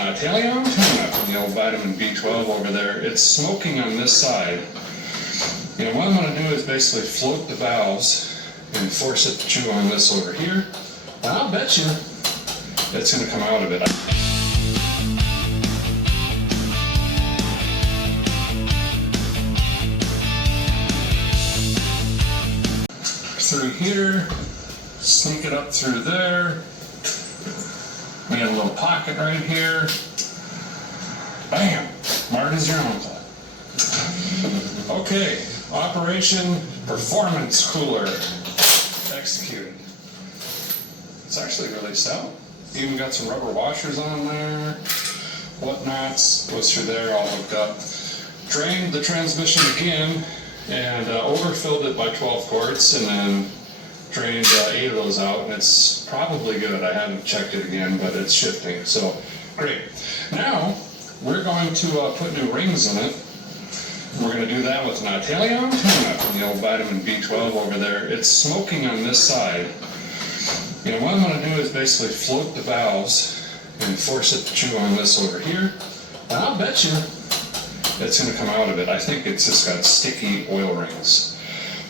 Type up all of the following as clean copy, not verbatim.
an Italian tune-up, the old vitamin B12 over there. It's smoking on this side. You know, what I'm going to do is basically float the valves and force it to chew on this over here. And I'll bet you it's going to come out of it. Through here, sneak it up through there. We have a little pocket right here. Bam! Marty's your uncle. Okay, Operation Performance Cooler executed. It's actually really stout. Even got some rubber washers on there, whatnots, goes through there, all hooked up. Drained the transmission again and overfilled it by 12 quarts and then drained 8 of those out, and it's probably good. I haven't checked it again, but it's shifting, so great. Now we're going to put new rings in it. We're going to do that with an Italian tune-up, the old vitamin B12 over there. It's smoking on this side. You know, what I'm going to do is basically float the valves and force it to chew on this over here. And I'll bet you it's going to come out of it. I think it's just got sticky oil rings.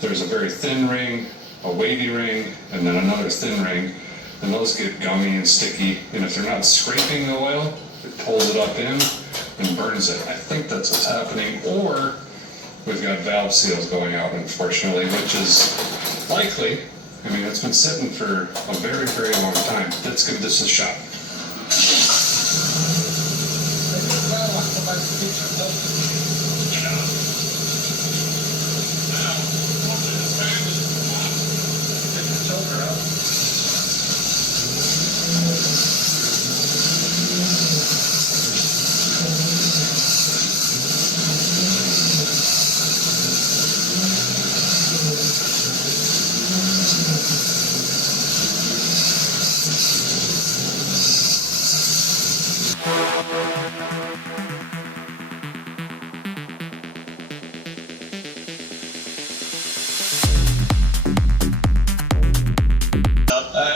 There's a very thin ring, a weighty ring, and then another thin ring. And those get gummy and sticky. And if they're not scraping the oil, it pulls it up in and burns it. I think that's what's happening. Or we've got valve seals going out, unfortunately, which is likely. I mean, it's been sitting for a very, very long time. Let's give this a shot.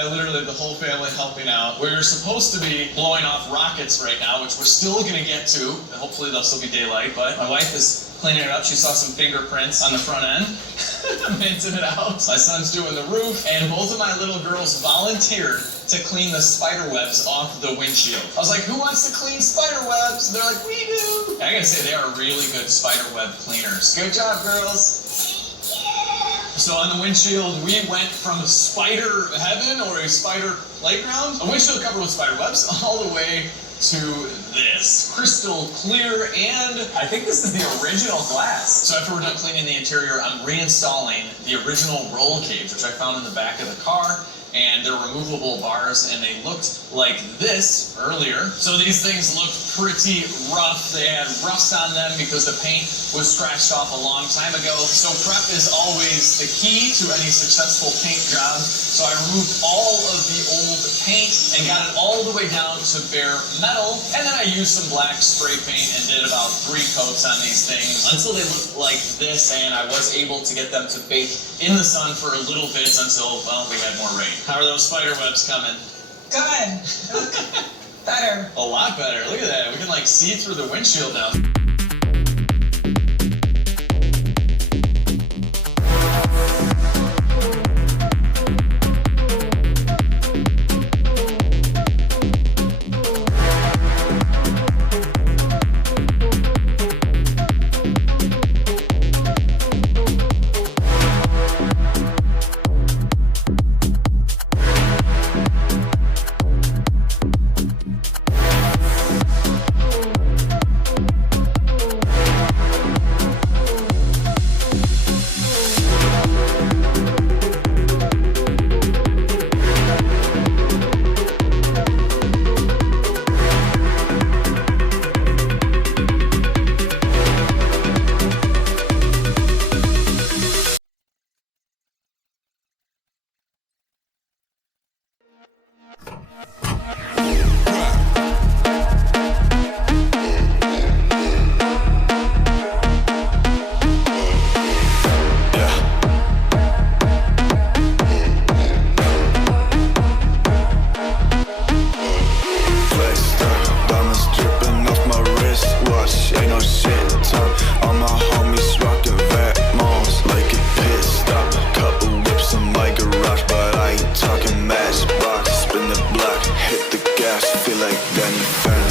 Literally the whole family helping out. We're supposed to be blowing off rockets right now, which we're still going to get to. Hopefully there'll still be daylight, but my wife is cleaning it up. She saw some fingerprints on the front end. Mincing it out. My son's doing the roof, and both of my little girls volunteered to clean the spider webs off the windshield. I was like, who wants to clean spider webs? And they're like, we do. I gotta say, they are really good spider web cleaners. Good job, girls. So on the windshield, we went from spider heaven or a spider playground, a windshield covered with spider webs, all the way to this. Crystal clear, and I think this is the original glass. So after we're done cleaning the interior, I'm reinstalling the original roll cage, which I found in the back of the car. And they're removable bars, and they looked like this earlier. So these things looked pretty rough. They had rust on them because the paint was scratched off a long time ago. So prep is always the key to any successful paint job. So I removed all of the old paint and got it all the way down to bare metal. And then I used some black spray paint and did about 3 coats on these things until they looked like this, and I was able to get them to bake in the sun for a little bit until, well, we had more rain. How are those spider webs coming? Good. Look better. A lot better. Look at that. We can like see through the windshield now. Danny Phantom.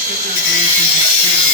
Sticker,